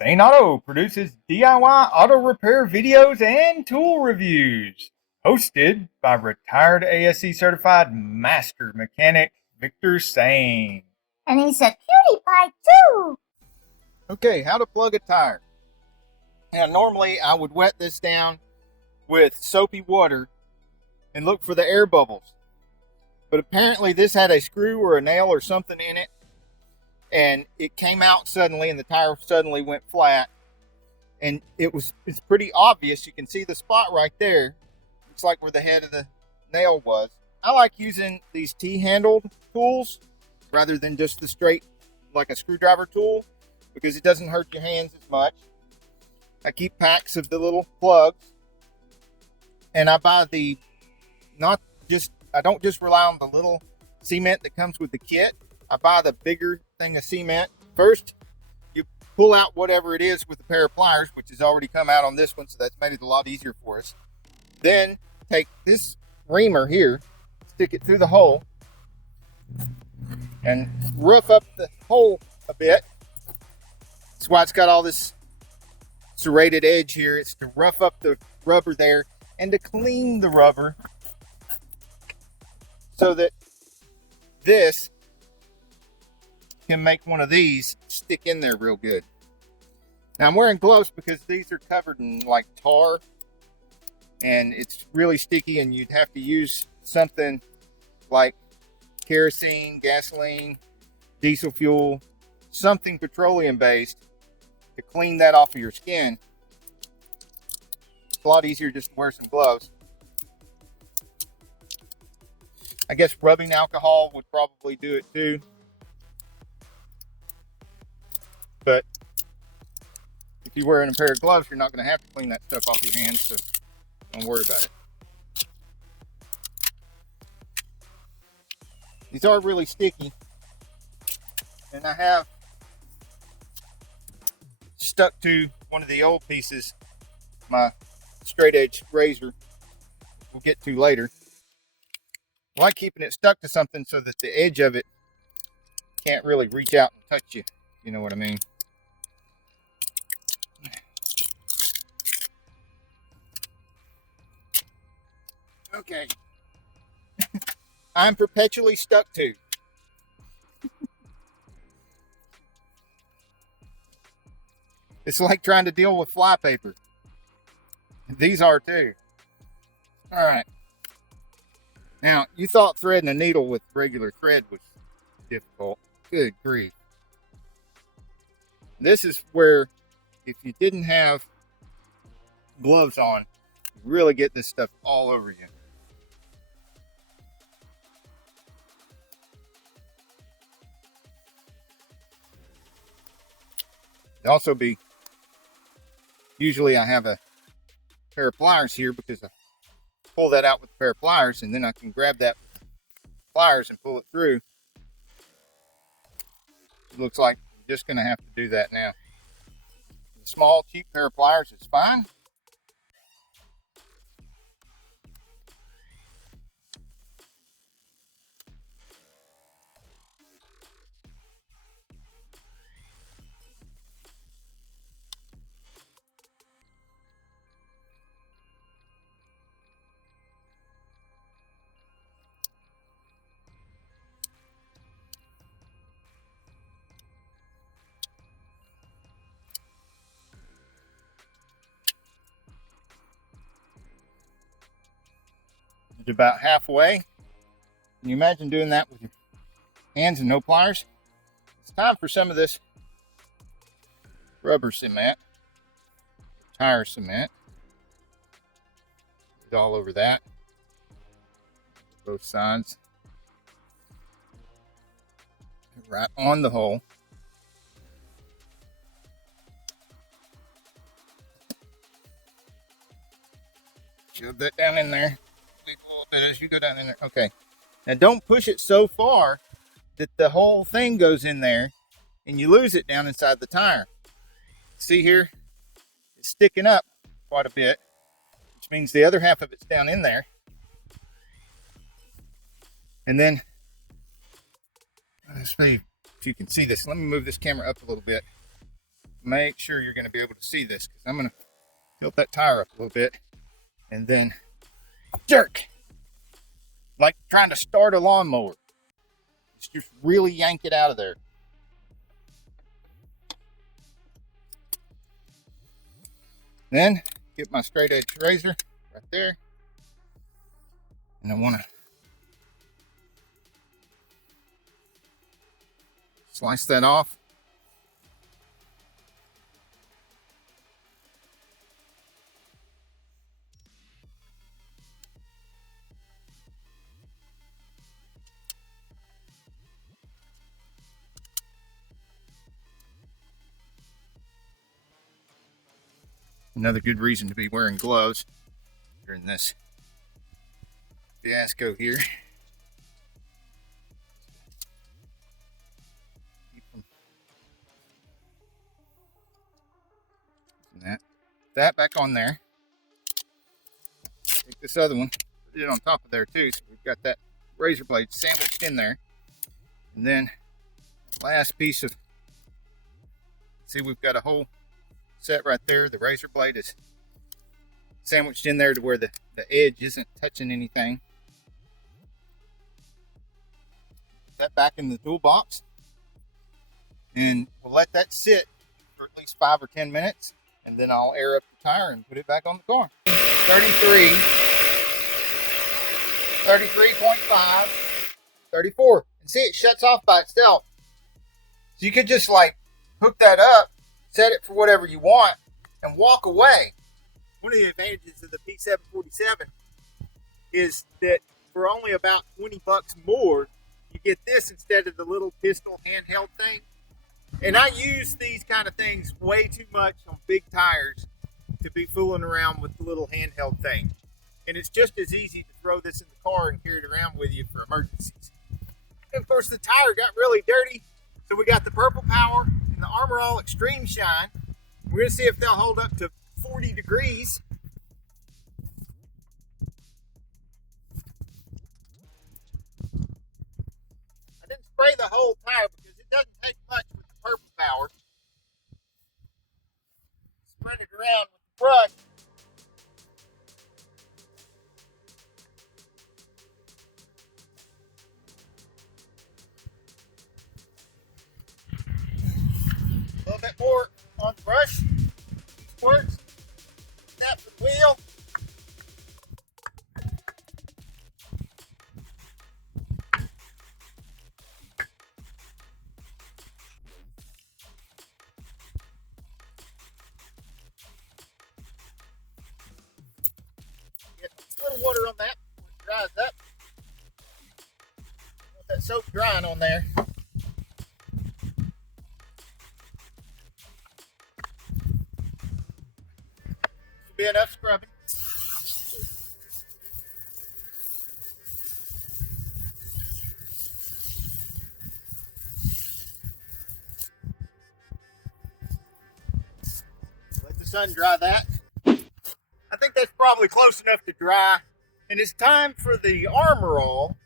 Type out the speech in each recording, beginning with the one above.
Saneauto produces DIY auto repair videos and tool reviews. Hosted by retired ASE certified master mechanic Victor Sane. And he's a cutie pie too. Okay, how to plug a tire. Now, normally I would wet this down with soapy water and look for the air bubbles. But apparently this had a screw or a nail or something in it, and it came out suddenly and the tire suddenly went flat. And it's pretty obvious. You can see the spot right there. Looks like where the head of the nail was. I like using these T-handled tools rather than just the straight, like a screwdriver tool, because it doesn't hurt your hands as much. I keep packs of the little plugs, and I buy I don't just rely on the little cement that comes with the kit. I buy the bigger thing of cement. First, you pull out whatever it is with a pair of pliers, which has already come out on this one, so that's made it a lot easier for us. Then take this reamer here, stick it through the hole, and rough up the hole a bit. That's why it's got all this serrated edge here. It's to rough up the rubber there and to clean the rubber so that this can make one of these stick in there real good. Now I'm wearing gloves because these are covered in like tar and it's really sticky, and you'd have to use something like kerosene, gasoline, diesel fuel, something petroleum based to clean that off of your skin. It's a lot easier just to wear some gloves. I guess rubbing alcohol would probably do it too. But if you're wearing a pair of gloves, you're not going to have to clean that stuff off your hands, so don't worry about it. These are really sticky, and I have stuck to one of the old pieces, my straight edge razor we'll get to later. I like keeping it stuck to something so that the edge of it can't really reach out and touch you. You know what I mean? Okay. I'm perpetually stuck to. It's like trying to deal with flypaper. These are too. All right. Now, you thought threading a needle with regular thread was difficult. Good grief. This is where, if you didn't have gloves on, you really get this stuff all over you. It'd also be, usually I have a pair of pliers here because I pull that out with a pair of pliers, and then I can grab that pliers and pull it through. It looks like I'm just going to have to do that now. The small, cheap pair of pliers is fine. It's about halfway. Can you imagine doing that with your hands and no pliers? It's time for some of this rubber cement, tire cement. It's all over that, both sides, right on the hole. Shove that down in there. A little bit as you go down in there. Okay. Now don't push it so far that the whole thing goes in there and you lose it down inside the tire. See here? It's sticking up quite a bit, which means the other half of it's down in there. And then, let's see if you can see this. Let me move this camera up a little bit. make sure you're going to be able to see this, because I'm going to tilt that tire up a little bit and then jerk, like trying to start a lawnmower. Just really yank it out of there. Then get my straight edge razor right there, and I want to slice that off. Another good reason to be wearing gloves during this fiasco here. Keep that back on there. Take this other one, put it on top of there too, so we've got that razor blade sandwiched in there. And then last piece of, see, we've got a whole set right there. The razor blade is sandwiched in there to where the edge isn't touching anything. Put that back in the toolbox, and we'll let that sit for at least 5 or 10 minutes, and then I'll air up the tire and put it back on the car. 33.5, 34. And see, it shuts off by itself. So you could just like hook that up, set it for whatever you want, and walk away. One of the advantages of the P747 is that for only about 20 bucks more, you get this instead of the little pistol handheld thing. And I use these kind of things way too much on big tires to be fooling around with the little handheld thing. And it's just as easy to throw this in the car and carry it around with you for emergencies. And of course, the tire got really dirty, so we got the Purple Power and the Armor All Extreme Shine. We're going to see if they'll hold up to 40 degrees. I didn't spray the whole tire because it doesn't take much with the Purple Power. Spread it around with the brush. A little bit more on the brush. Squirts. Tap the wheel. Get a little water on that when it dries up. Want that soap drying on there. Should be enough scrubbing. Let the sun dry that. I think that's probably close enough to dry. And it's time for the Armor All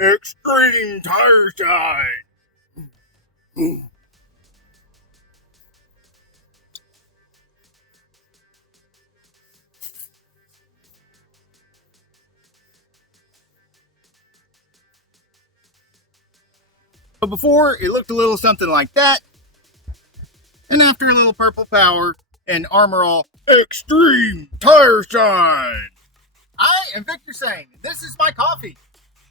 Extreme Tire Shine. So before, it looked a little something like that. And after a little Purple Power and Armor All Extreme Tire Shine. I am Victor Sane, and this is my coffee.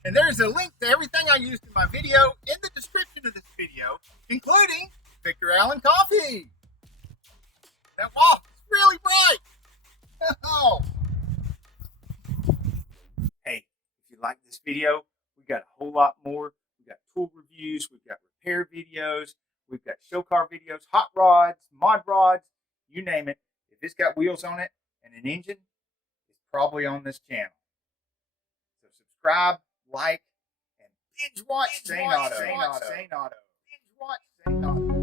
And there's a link to everything I used in my video in the description of this video, including Victor Allen Coffee. That wall is really bright. Oh. Hey, if you like this video, we got a whole lot more. We got tool reviews, we've got repair videos, we've got show car videos, hot rods, mod rods, you name it. If it's got wheels on it and an engine, it's probably on this channel. So subscribe, like, and binge watch Saneauto. Binge watch Saneauto.